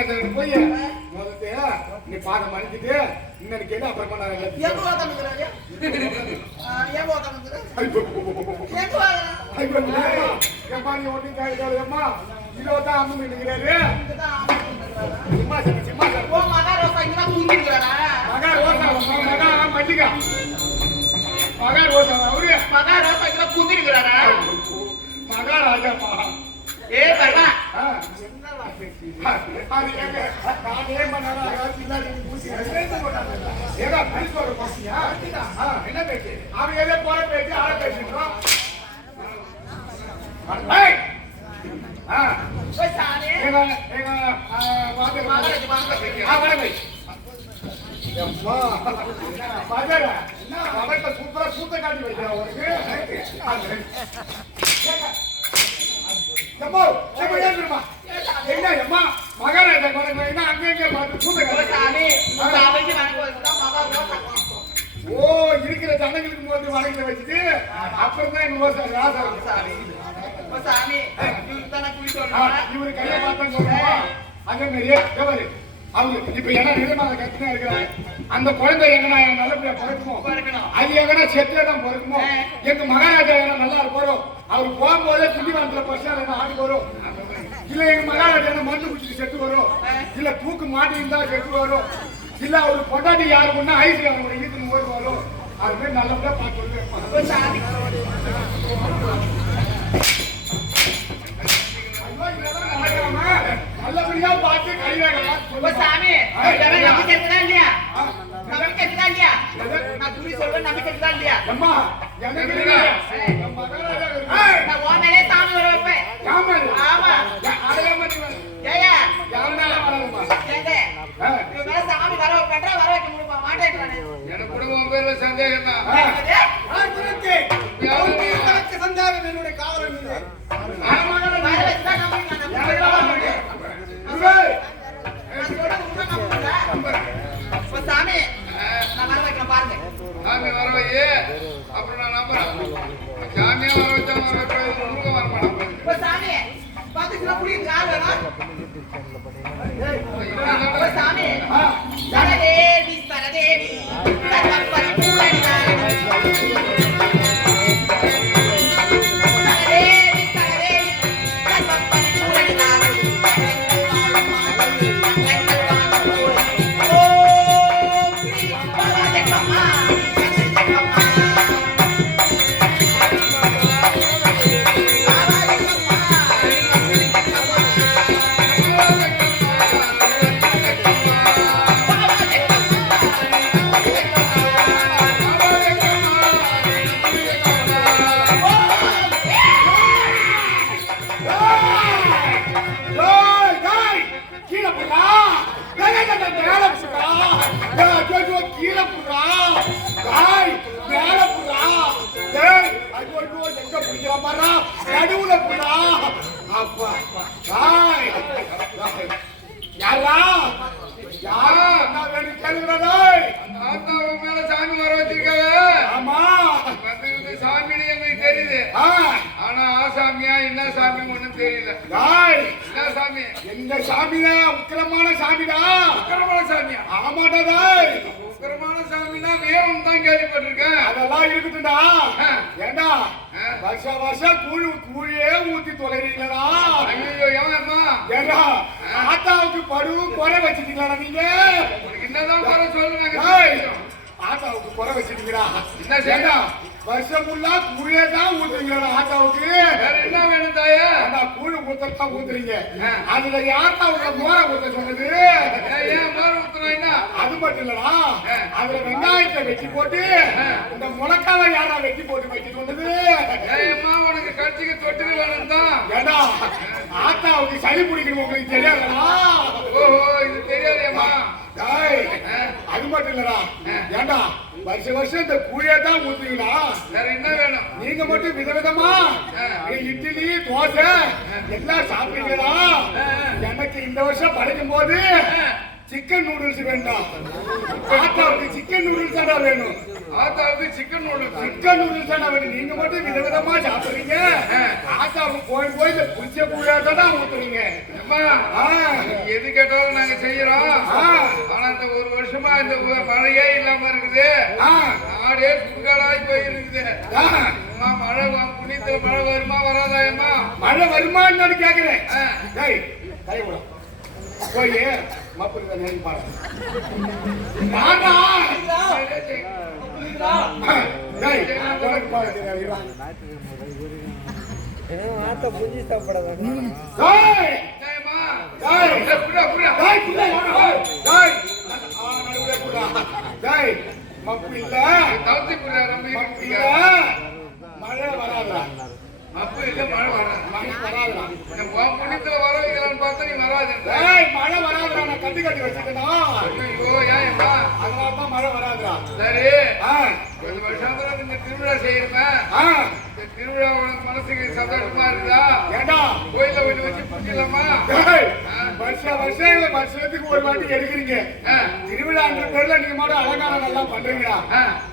மகாராஜா போய் முதல்ல நீ பாதம் அணிஞ்சிட்டு இன்னைக்கு என்ன அப்புறமா நான் ஏம்மா, நீ ஒண்ணும் கேட்காத, ஏம்மா. இதோ தான் அம்மன் நின்னுக்கிறாரு. இங்கதான் ஆமாங்கிறாரா? சும்மா சரி, சும்மா சரி. ஓ மகாராஜா இங்கதான் தூங்கிக்கிறாரா மகா ரோசா, மகா மல்லிகா. மகா ரோசா, அவரு மகாராஜா இங்கதான் தூங்கிக்கிறாரா மகாராஜாப்பா. ஏ கண்ணா என்ன பேச்சு? போற பேச்சு, ஆள சூப்பரா சூத்த காட்டி வைக்கிறேன் உனக்கு. எம்மா, எம்மா, ஏந்திரும்மா. என்ன எம்மா, மகாராஜா கொண்டு என்ன அங்க இங்க பார்த்து காட்டி சாமி சாமிக்கு வணக்கம் ஓ இருக்கிற ஜனங்களுக்கு போட்டு வடக்கில் வச்சுட்டு அப்புறம் தான் ஓசை ராசா சாமி சாமி இவருக்கு தானே குடி ஆ, சொல்றேன் இவரு கையை பார்த்தா சொல்லுமா? அதே மாதிரியே எவரு அவங்க இப்ப என்ன நிர்மலை கத்துனா இருக்கிறாங்க அந்த குழந்தை எங்கன்னா நல்லபடியா பிறக்குமோ. அது எங்கன்னா செட்டில தான் பிறக்குமோ? எங்க மகாராஜா எங்கன்னா நல்லா இருப்பாரோ? அவர் போகும்போதே திண்டிவனத்துல பஸ் என்ன ஆடி வரும். இல்ல எங்க மகாராஜா என்ன மருந்து குடிச்சிட்டு செத்து வரும். இல்ல தூக்கு மாட்டி இருந்தா செத்து வரும். இல்ல அவர் பொண்டாட்டி யாரு முன்னா ஐஸ் அவங்களோட ஓடி வரும் அது மாதிரி நல்லபடியா பார்த்து நல்லபடியா பார்த்து ஓ சாமி நம்பிக்கை இருக்குதா இல்லையா? நம்பிக்கை இருக்குதா இல்லையா? நான் துணி சொல்றேன் நம்பிக்கை இருக்குதா இல்லையா? அம்மா எனக்கு இல்ல. என் மகாராஜா இருக்கு. நான் உன் மேலே சாமி வர வைப்பேன்? ஆமா. யா- அடையாம மாட்டி வா. ஏயா யாருனாலும் வராதும்மா. ஏங்க ஆ. இவன் மேல சாமி வர வைப்பேன்றா வர வைக்க முடியுமா? மாட்டேன்றானே எனக்கு கூட உன் பேர்ல சந்தேகம் தான். ஆ. என்னுடைய காவலன் இது. எங்க சாமிடா உக்கிரமான சாமிடா. உக்கரமான சாமியா? ஆமாடா டேய் உக்கரமான சாமினா வேணும் தான் கேள்விப்பட்டிருக்கேன். அதெல்லாம் இருக்குதுடா. ஏண்டா. வருஷ வருஷம் கூழ் கூழியே ஊத்தி தொலைறீங்களா ஐயோ எவனம்மா ஏண்டா? ஆத்தாவுக்கு படு குறை வச்சிட்டீங்களா நீங்க? என்னதான் குறை சொல்லுவாங்க ஏய், ஆத்தாவுக்கு குறை வச்சிட்டீங்களா என்ன? ஏண்டா? வருஷம் ஃபுல்லா கூழே தான் ஊத்துறீங்களா ஆத்தாவுக்கு. வேற என்ன வேணும் தாயா? கூழ் ஊத்தறதா ஊத்துறீங்க. அதுல யாத்தாவுக்கு மோர ஊத்த சொன்னது? ஏன் மாறு ஊத்துனா அது மட்டும் இல்லடா. அதுல வெங்காயத்தை வெட்டி போட்டு இந்த முளக்காவை யாரா வெட்டி போட்டு வைக்க சொன்னது? உனக்கு கட்சிக்கு தொட்டுக்கு வேணும் தான் ஏண்டா ஆத்தாவுக்கு சளி பிடிக்கணும் உங்களுக்கு தெரியாதா ஓஹோ இது தெரியாதேம்மா அது மட்டும் இல்லடா. ஏண்டா வருஷ வருஷம் இந்த கூழியே தான் ஊத்துவீங்களா? வேற என்ன வேணும்? நீங்க மட்டும் விதவிதமா இட்லி தோசை எல்லாம் சாப்பிடுறீங்களா எனக்கு இந்த வருஷம் படைக்கும் போது சிக்கன் நூடுல்ஸ் வேண்டாம். ஆத்தாவுக்கு சிக்கன் நூடுல்ஸ் தான் வேணும். ஆத்தாவுக்கு சிக்கன் நூடுல்ஸ் சிக்கன் நூடுல்ஸ் தானே வேணும். நீங்க மட்டும் விதவிதமா சாப்பிடுறீங்க. ஆத்தாவுக்கு போய் போய் இந்த புளிச்ச புளியா தானே ஊத்துறீங்க. எது கேட்டாலும் நாங்க செய்யறோம். ஆனா இந்த ஒரு வருஷமா இந்த மழையே இல்லாம இருக்குது. ஆ, நாடே சுடுகாடாய் போயிருக்குது. மழை புண்ணியத்துல மழை வருமா வராதாயம்மா மழை வருமான்னு கேக்குறேன். ஆ. டேய் கை விட போய் மப்புக்கு நேரம் பாரு. நானா? டேய் உனக்கு பாரு தெரியாது டேய் மப்பு இல்ல நம்ம மப்பு இல்ல மழை வராதா. இல்ல மழை வராது மழை வராதா புண்ணியத்துல வர வைக்கலாம்னு பார்த்தா நீ வராதுன்ற டேய் மழை வராதா நான் கட்டி கட்டி வச்சிருக்கேன் ஐயோ அதனால தான் மழை வராதுடா. சரி. ஆ. கொஞ்சம் வருஷம் இந்த திருவிழா செய்யணுமே? ஆ. இந்த திருவிழா உனக்கு மனசுக்கு சந்தோஷமா இருக்குதா? ஏண்டா? கோயில கொஞ்சம் வச்சு பிடிக்கலாமா வருஷம் இல்ல வருஷத்துக்கு ஒரு வாட்டி எடுக்கிறீங்க. திருவிழான்ற பேர்ல நீங்க மட்டும் அலங்காரம் நல்லா பண்றீங்களா.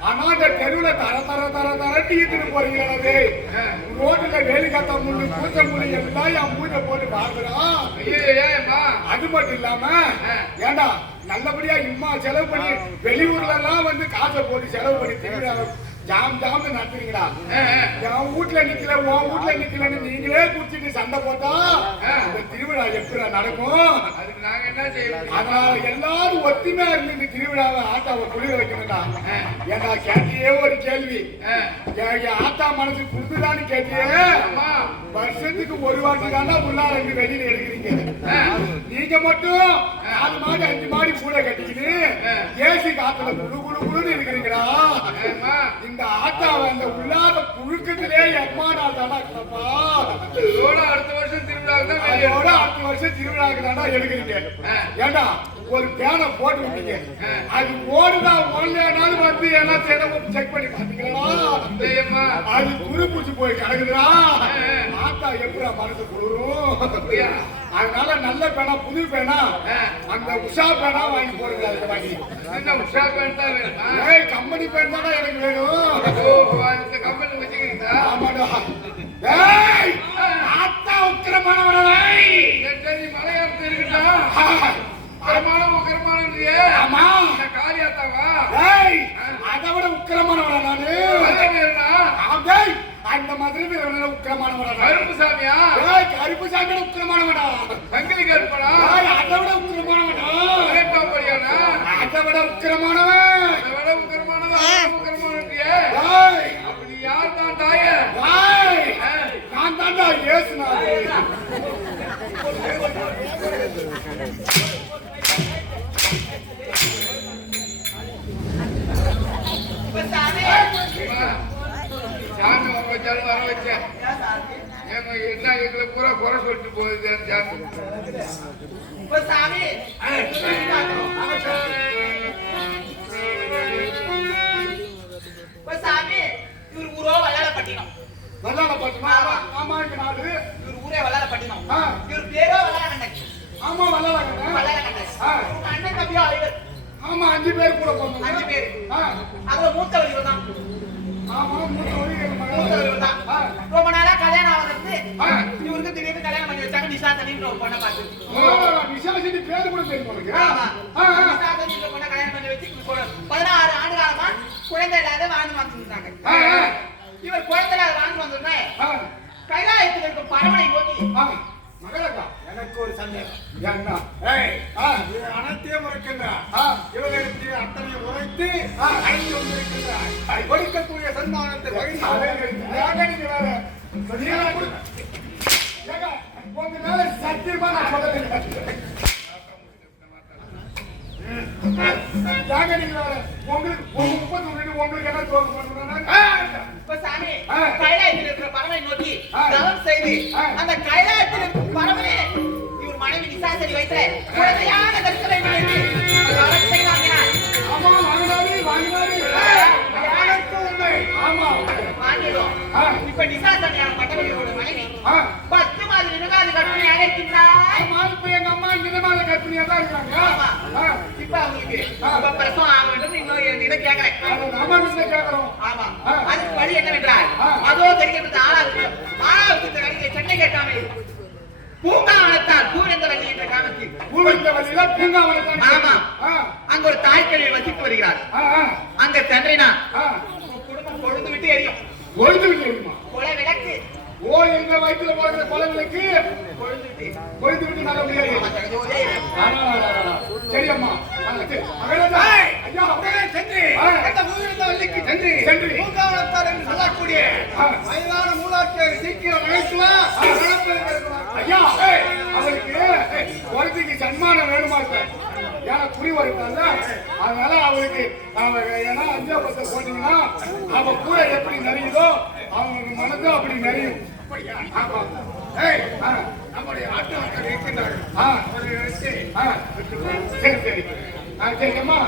ஆனா இந்த தெருவுல தர தர தர தர டீத்துட்டு போறீங்களா ரோட்டுல வேலி காத்தா முள்ளு பூச்ச முள்ளு எல்லாம் என் மூஞ்ச போட்டு பாக்குறான் அது மட்டும் இல்லாம ஏண்டா நல்லபடியா இம்மா செலவு பண்ணி வெளியூர்ல எல்லாம் வந்து காசை போட்டு செலவு பண்ணி திருவிழா ஜாம் ஜாம்னு நடத்துறீங்களா? என் வீட்ல நிக்கல உன் வீட்ல நிக்கலன்னு நீங்களே குடிச்சிட்டு சண்டை போட்டா இந்த திருவிழா எப்படி நடக்கும்? அதுக்கு நாங்க என்ன செய்யணும் அதனால எல்லாரும் ஒத்துமையா இருந்து இந்த திருவிழாவை ஆத்தாவை குளிர வைக்கணும்டா. ஏன்னா கேட்டியே ஒரு கேள்வி. ஆத்தா மனசு குடுத்துதான்னு கேட்டியே? வருஷத்துக்கு ஒரு வாட்டி தானே உள்ளார இருந்து வெளியில எடுக்கிறீங்க. நீங்க மட்டும் நாலு மாடி அஞ்சு மாடி கூட கட்டிக்கிட்டு ஏசி காத்துல குடு குடு குடுன்னு இருக்கிறீங்களா? இந்த ஆட்டாவை அந்த உள்ளார புழுக்கத்திலே எம்மா நாள் தானா கிடப்பா அடுத்த வருஷம் வெளியே அதோட அடுத்த வருஷம் திருவிழாக்கு தானா எடுக்கிறீங்க. ஏண்டா ஒரு பேனை போட்டு விட்டீங்க அது ஓடுதா ஓடலையானாலும் வந்து என்ன செய்யணும் செக் பண்ணி பாத்தீங்களா அது குரு பூச்சி போய் கிடக்குதுடா. ஆத்தா எப்படா மனசு குளிரும்? அதனால நல்ல பேனா புது பேனா அந்த உஷா பேனா வாங்கி போடுங்க வாங்கி. உஷா பேண்ட் தான் வேணுமா? ஏய் கம்பெனி பேன் தானே எனக்கு வேணும். இந்த கம்பெனி வச்சுக்கிறீங்களா? ஆமாடா. ஏய் ஆத்தா உக்கிரமானவனே. சரி மலையாளத்து இருக்கட்டும் உக்கரமான உக்கரமானன்றியே ஆமா. இந்த காளியாத்தாவா? ஏய் அதை விட உக்கிரமானவனா நானு? ஏய் அந்த மாதிரி வீரன உக்கிரமானவனா? நானு. கருப்பு சாமியா? ஏய் கருப்பு சாமியோட உக்கிரமானவனா? சங்கிலி கருப்பனா அதை விட உக்கிரமானவனா? வேட்டாப்படியானா அதை விட உக்கிரமானவன் அதை விட உக்கரமானவன் உக்கரமானன்றியே ஏய் அப்ப நீ யார் தான் தாயே ஏய் நான் தாண்டா இயேசுநாதர் இப்ப சாமி சாமி உங்க வச்சாலும் வர வச்சேன் எங்களை பூரா குறை சொல்லிட்டு போகுது அந்த சாமி. இவர் ஊரோ வல்லாளப்பட்டினம் வல்லால பாட்டுமா ஆமா. இங்க நாடு. இவர் ஊரே வல்லாளப்பட்டினம் ஆ. இவர் பேரோ வல்லாளக்கண்ணன் ஆமா வல்லால வல்லாளக்கண்ணன் ஆ. இவங்க அண்ணன் தம்பியோ ஐவர் ஆமா அஞ்சு பேர் கூட போனோம் அஞ்சு பேர். அதுல மூத்தவர் இவர் தான் ஆமா மூத்தவர் தான் ரொம்ப நாளா கல்யாணம் ஆகிறது ஆ. இவருக்கு திடீர்னு கல்யாணம் பண்ணி வச்சாங்க நிஷா தனின்ற ஒரு பொண்ணை பார்த்து. ஓ, விசாசிட்டு பேர் கூட தெரியும் உனக்கு. நிஷா தனின்ற பொண்ணை கல்யாணம் பண்ணி வச்சு பதினாறு ஆண்டு காலமா குழந்தை இல்லாத வாழ்ந்து வந்துருந்தாங்க. இவர் குழந்தை இல்லாத வாழ்ந்து வந்தோடனே ஆ, கைலாயத்தில் இருக்கும் பரமனை ஆ. மகளக்கா எனக்கு ஒரு சந்தேகம். என்ன ஏய் ஆ. இது அனைத்தையும் உரைக்கின்றார் ஆ. இவர்களுக்கு அத்தனை உரைத்து. ஐந்து வந்திருக்கின்றார் கொடுக்கக்கூடிய சன்மானத்தை சத்தியமா நான் சொல்லலை. உங்களுக்கு உங்க முப்பத்தி ஒண்ணு உங்களுக்கு என்ன இப்ப சாமி. கைலாயத்தில் இருக்கிற பரமனை நோக்கி. தவம் செய்து. அந்த கைலாயத்தில் இருக்கும் பரமனே இவர் மனைவி நிசாசரி வைத்த குழந்தையான தரிசனம் வேண்டி வரத்தை பத்து நிலகாது கடுமையாக இருக்கின்றாய் ஆமா, இப்ப எங்க அம்மா நிஜமான கர்ப்பிணியா தான் இருக்காங்க. இப்ப அவங்களுக்கு இப்ப பிரசவம் ஆக வேண்டும் இன்னும் இதை கேட்கிறேன் அம்மா வீட்டுல கேக்குறோம். ஆமா ஆ. அதுக்கு வழி. அதோ தெரிகிறது ஆளாவுக்கு ஆளாவுக்கு வழியை சென்னை கேட்காமல் பூங்காவனத்தால் பூவெந்த வழி என்ற வழியில பூங்காவனம் தான் ஆமா. அங்க ஒரு தாய்க்கழிவு வசித்து வருகிறார் அங்க சென்றினா. குடும்பம் கொழுந்து விட்டு எரியும் கொழுந்து விட்டு எரியுமா? கொலை விளக்கு ஓ என்ற வயிற்றுல போகிற குழந்தைக்கு கொழுந்து விட்டு சரி அம்மா சொல்லக்கூடிய வயதான சீக்கிரம் ஐயா அவருக்கு குழந்தைக்கு சன்மானம் வேணுமா ஏன்னா குறி வருட்டாங்க அதனால அவருக்கு ஏன்னா அஞ்சா போட்டீங்கன்னா அவ கூட எப்படி நிறையுதோ அவங்க மனதும் அப்படி நிறையும் ஆமா. நம்முடைய ஆட்டு மக்கள் இருக்கின்றார்கள் சரி சரி. சரி அம்மா.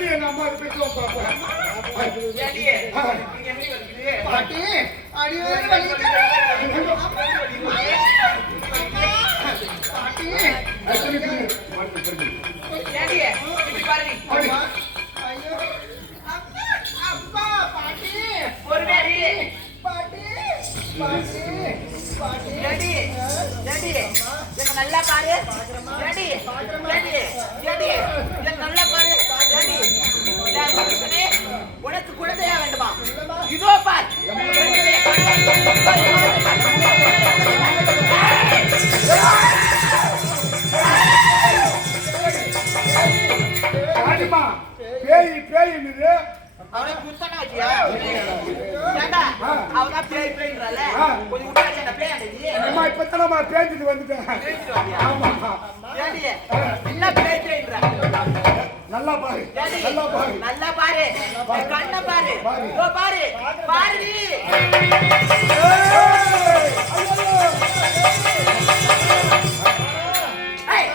எப்படி எங்க அம்மா பெற்றவன் பாப்ப. பாட்டி அடியோடு வலிக்குது. பாட்டி. அம்மா, ஐயோ. அப்பா அப்பா பாட்டி. பாட்டி பாட்டி பாட்டி. நல்லா பாரு. பேய் என்னது? அவனை குத்தனா வச்சியா ஏண்டா அவதான் பேய் பேய்ன்றால கொஞ்சம் பேய் அம்மா இப்பத்தானம்மா பேஞ்சிட்டு வந்துட்டேன். ஆமா. பேய் பேய்ன்றா நல்லா பாரு? நல்லா பாரு. நல்லா பாரு. கண்ணை பாரு. இதோ பாரு. பாருடி. ஏய்.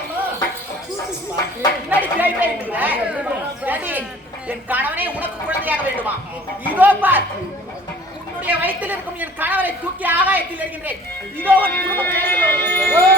என்னடி பேய் பேய்ன்ற? ஏண்டி, என் கணவனே உனக்கு குழந்தையாக வேண்டுமா? இதோ பார் உன்னுடைய வயிற்றில் இருக்கும் என் கணவரை தூக்கி ஆகாயத்தில் இருக்கின்றேன் இதோ உன் குடும்ப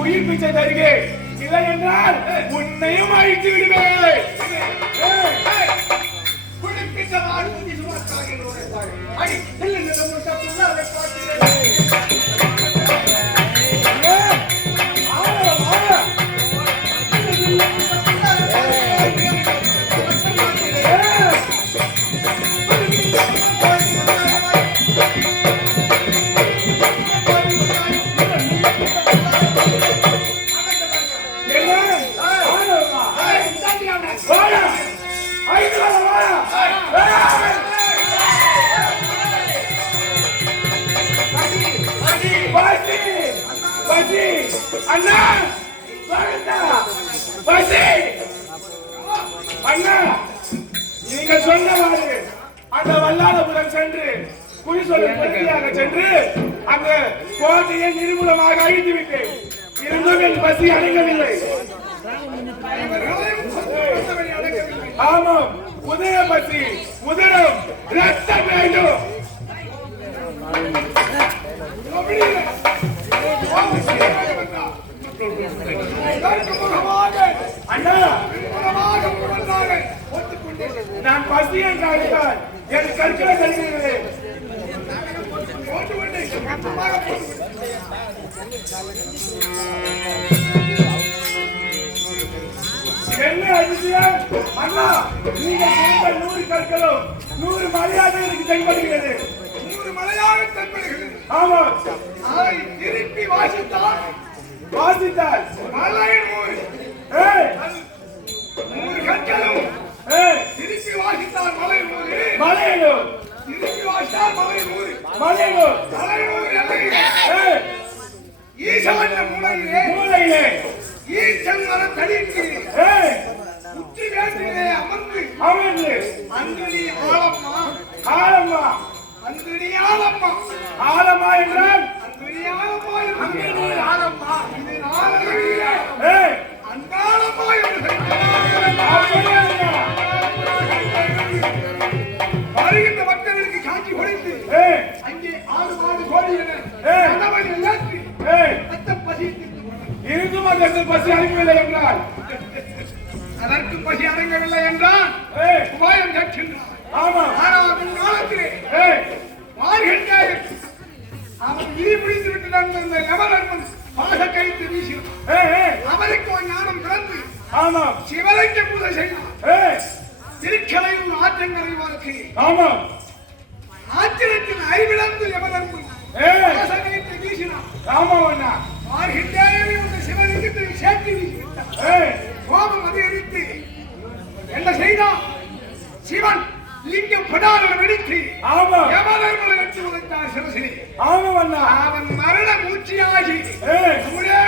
உயிர் பிச்சை தருகே இல்லை என்றால் உன்னையும் அழித்து விடுவேன் ஏய், குடிப்பித்த அடி, அண்ணா! அண்ணா! நீங்க சொன்னவாறு அந்த வல்லாளபுரம் சென்று குடிசொல்ல பொறுமையாக சென்று அந்த கோட்டையை நிர்மூலமாக அழித்துவிட்டு இருந்தும் என் பசி அடங்கவில்லை ஆமாம் உதய பசி உதரம் ரத்தம் வேண்டும். அண்ணா நான் பசி என்று அழைத்தால் என் கற்களை தருகிறேன் என்ன அதிசயம்? அண்ணா நூறு கற்களும் நூறு மரியாதை எனக்கு தென்படுகிறது. நூறு மலையாக தென்படுகிறது. ஆமா திருப்பி வாசித்தால் வாசித்தால் மலை நூறு. ஏய். நூறு கற்களும் திருப்பி வாசித்தால் மலை நூறு. மலையனூர் திருப்பி வாசித்தால் மலை நூறு. மலையனூர் மலை நூறு எல்லையிலே ஏய். ஈசான்ய மூலையிலே. மூலையிலே. ஈசன் மரம் ஏய். உச்சி வேட்டிலே அமர்ந்து. அமர்ந்து. அந்தனி ஆளம்மா ஆலம்மா. அந்தனி என்றால் வருகின்ற மக்களுக்கு காட்சி கொடுத்து அங்கே ஆறு மாடு பசித்து இருந்தும் அந்த பசி அனுப்பவில்லை என்றால் அதற்கு பசி அடங்கவில்லை என்றால் உபாயம் கேட்கின்றான் ஆமா ஆனால் பின்னாலத்திலே ஏய். மார்கண்டாயன் அவன் விதி பிடித்து விட்டு நடந்த நவரன்மன் வீசினான் ஏய் ஏய் அவருக்கு ஒரு ஞானம் பிறந்து ஆமா சிவலைக்கு பூஜை ஏய் திருக்கலையும் ஆற்றங்கரை வாழ்க்கை. ஆமா ஆச்சரியத்தின் அறிவிழந்து எவரன்மன் ஏய் பாச கைத்து வீசினான் ஆமா அண்ணா. மார்கண்டாயனை உங்க சிவலிங்கத்தில் சேர்த்து வீசிவிட்டான் கோபம் அதிகரித்து என்ன செய்தான்? சிவன் லிங்கம் படாரம் வெடித்து ஆமா. யமதர்மனை வெற்றி உதைத்தான் சிவசினி ஆமா அண்ணா அவன் மரண மூச்சியாகி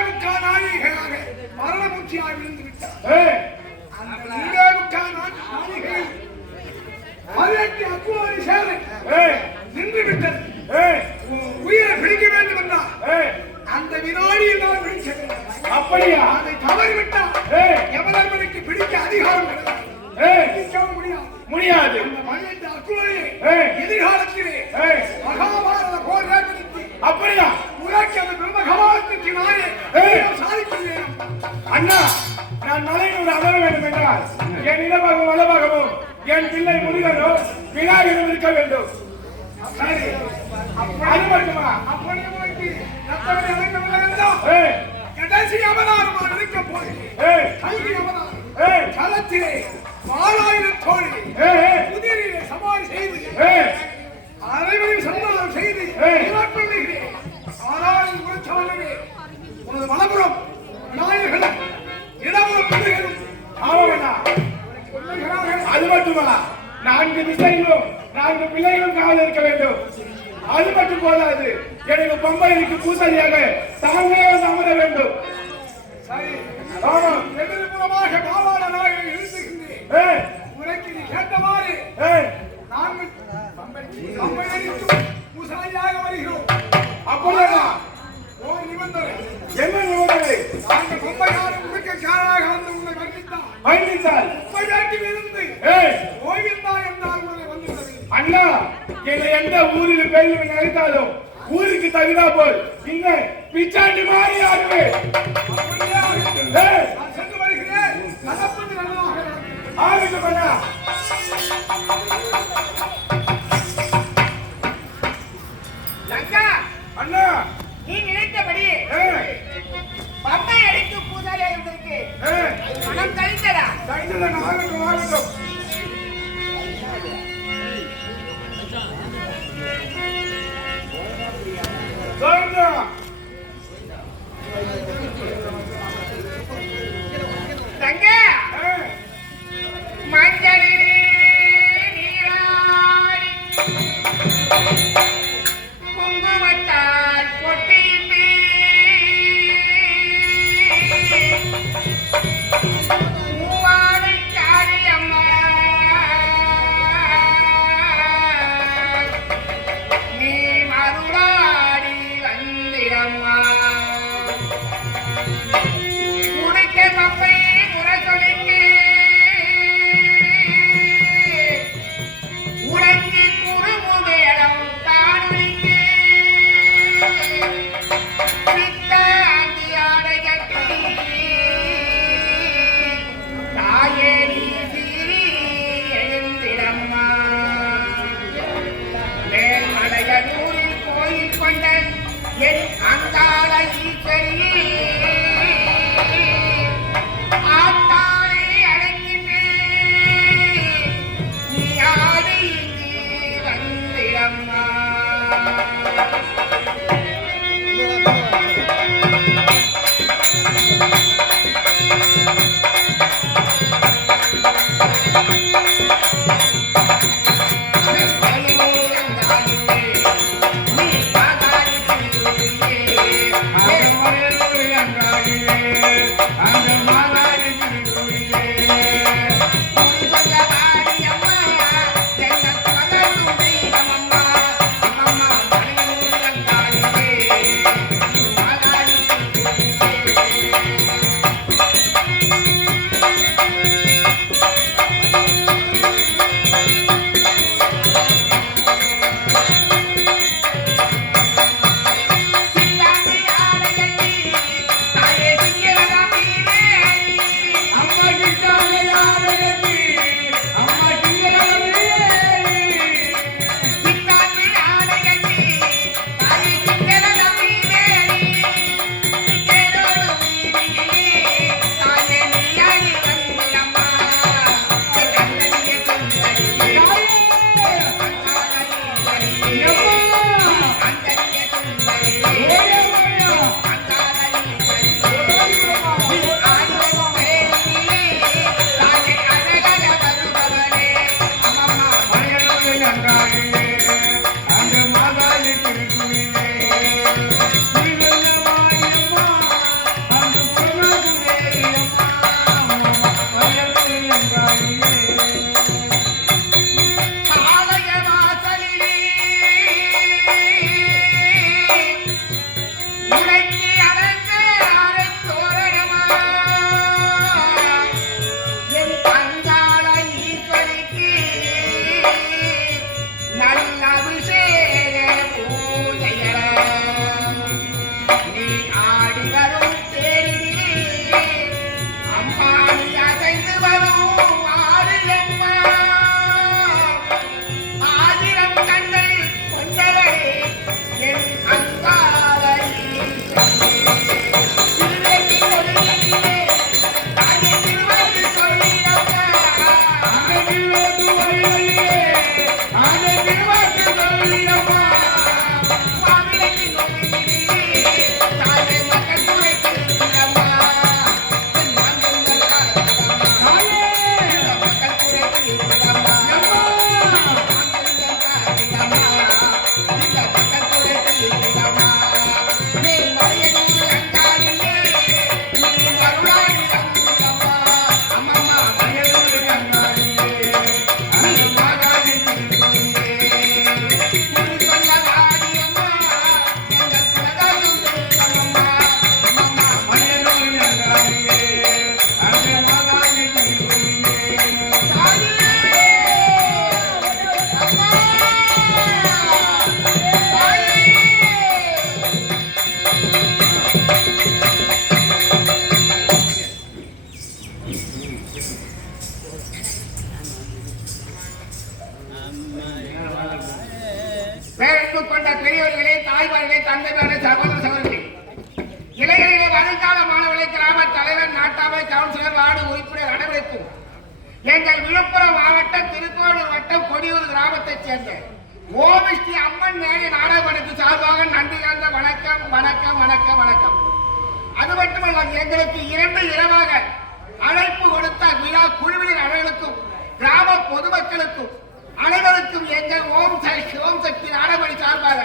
முக்கா நாழிகையாக மரண மூச்சியாகி விழுந்து விட்டான். அந்த முக்கா நாழிகையில் பதினெட்டு அக்குவாரி ஏய் நின்று விட்டது. உயிரை பிடிக்க வேண்டும் என்றால் ஏய் அந்த வினாடியில் நான் வேண்டும் அப்படியா? அதை தவறிவிட்டால் ஏய் யமதர்மனுக்கு பிடிக்க அதிகாரம் கிடையாது முடியாது. முடியாது. எதிர்காலத்திலே மகாபாரத போர் ஏற்படுத்தி அப்படியா? உனக்கு அந்த பிரம்ம கபாலத்திற்கு நானே. சாதிக்கிறேன் அண்ணா நான் மலையினூர் அமர வேண்டும் என்றால் என் இடமாகவும் வலமாகவும் என் பிள்ளை முருகனும் விநாயகனும் இருக்க வேண்டும். சரி. அது மட்டுமா? அப்படி உனக்கு ரத்தத்தை அடைக்கவில்லை என்றால் கடைசி அவதாரமாக இருக்க ஏய் கல்வி களத்திலே வாழாயிரம் தோழி குதிரையிலே சவாரி செய்து அனைவரையும் சன்மானம் செய்து. இறப்பிடுகிறேன் ஆறாயிரம் குலச்சாலவே உனது வலப்புறம் விநாயகர் இடமும் முருகனும் ஆமாண்ணா சொல்லுகிறார்கள் அது மட்டுமா நான்கு திசைகளும் நான்கு பிள்ளைகளும் காவல் இருக்க வேண்டும். அது மட்டும் போதாது எனக்கு பொம்பளைக்கு பூசலியாக தாங்களே அமர வேண்டும். சரி. எதிர்புறமாக பாவாட நாயகன் ஏய் உனக்கு நீ கேட்டவாறு. நாங்கள் முசாரியாக வருகிறோம். அப்பொழுது ஓர் நிபந்தனை. என்ன நிபந்தனை? நாங்கள் பொம்மையார் உடுக்கக்காரராக வந்து உங்களை வர்ணித்தார் வர்ணித்தார் பொம்மையாட்டில் இருந்து ஓய்விந்தா என்றால் உங்களை வந்துவிட்டது அண்ணா என்னை எந்த ஊரில் பேரில் நினைத்தாலும் ஊருக்கு தகுதா போல் இந்த பிச்சாண்டி மாறி ஆகுவேன் சென்று வருகிறேன். ஆகட்டும் பண்ணா லங்கா அண்ணா. நீ நினைத்தபடி பம்பை அடித்து பூசாரி இருந்திருக்கு மனம் கொடியூர் கிராமத்தைச் சேர்ந்த ஓமிஷ்டி அம்மன் மேலே நாடகமன்றத்து சார்பாக நன்றி காந்த வணக்கம் வணக்கம் வணக்கம் வணக்கம். அது மட்டுமல்ல எங்களுக்கு இரண்டு இரவாக அழைப்பு கொடுத்த விழா குழுவினர் அனைவருக்கும் கிராம பொதுமக்களுக்கும் அனைவருக்கும் எங்கள் ஓம் சக்தி ஓம் சக்தி நாடகமணி சார்பாக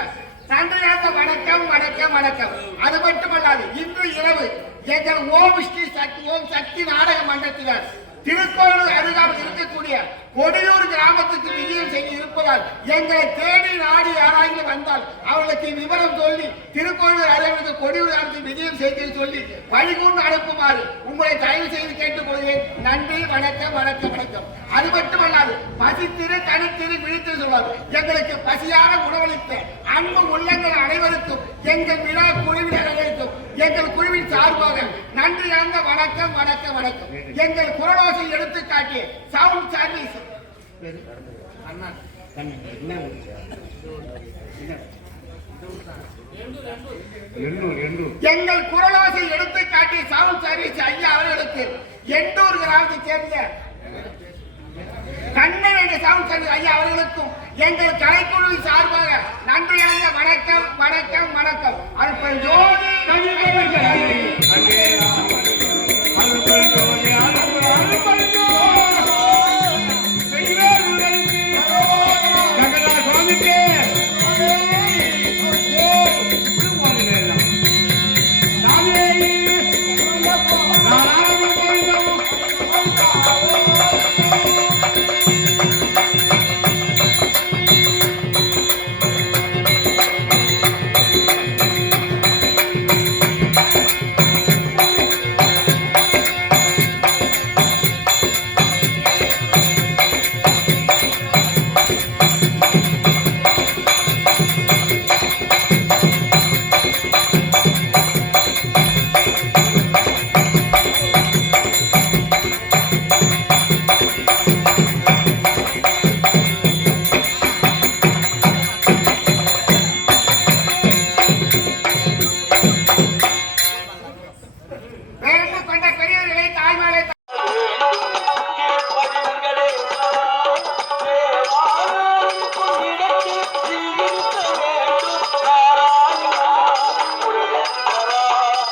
நன்றி காந்த வணக்கம் வணக்கம் வணக்கம். அது மட்டுமல்லாது இன்று இரவு எங்கள் ஓம் ஸ்ரீ சக்தி ஓம் சக்தி நாடக மன்றத்தினர் திருக்கோளூர் அருகாமல் இருக்கக்கூடிய கொடியூர் கிராமத்துக்கு விஜயம் செய்து இருப்பதால் எங்களை தேடி நாடி யாராயிலும் வந்தால் அவர்களுக்கு விவரம் சொல்லி திருக்கோளூர் அருகாமல் கொடியூர் கிராமத்துக்கு விஜயம் செய்து சொல்லி வழிகூண்டு அனுப்புமாறு உங்களை தயவு செய்து கேட்டுக்கொள்கிறேன். நன்றி வணக்கம் வணக்கம் வணக்கம். அது மட்டுமல்லாது பசித்திரு தனித்திரு விழித்திரு சொல்வார் எங்களுக்கு பசியான உணவளித்த அன்பு உள்ளங்கள் அனைவருக்கும் எங்கள் விழா குழுவினர் அனைவருக்கும் எங்கள் குழுவின் சார்பாக நன்றி கலந்த வணக்கம் வணக்கம் வணக்கம். எங்கள் குரலோசை எடுத்து காட்டிய சவுண்ட் சர்வீஸ் எங்கள் குரலோசை எடுத்து காட்டிய சவுண்ட் சர்வீஸ் ஐயா அவர்களுக்கு. எண்டூர் கிராமத்தை சேர்ந்த கண்ணன் என்ற சவுண்ட் சர்வீஸ் ஐயா அவர்களுக்கும் எங்கள் கலைக்குழு சார்பாக நன்றி கலந்த வணக்கம் வணக்கம் வணக்கம். அல்பன் ஜோதி அல்பன் ஜோதி.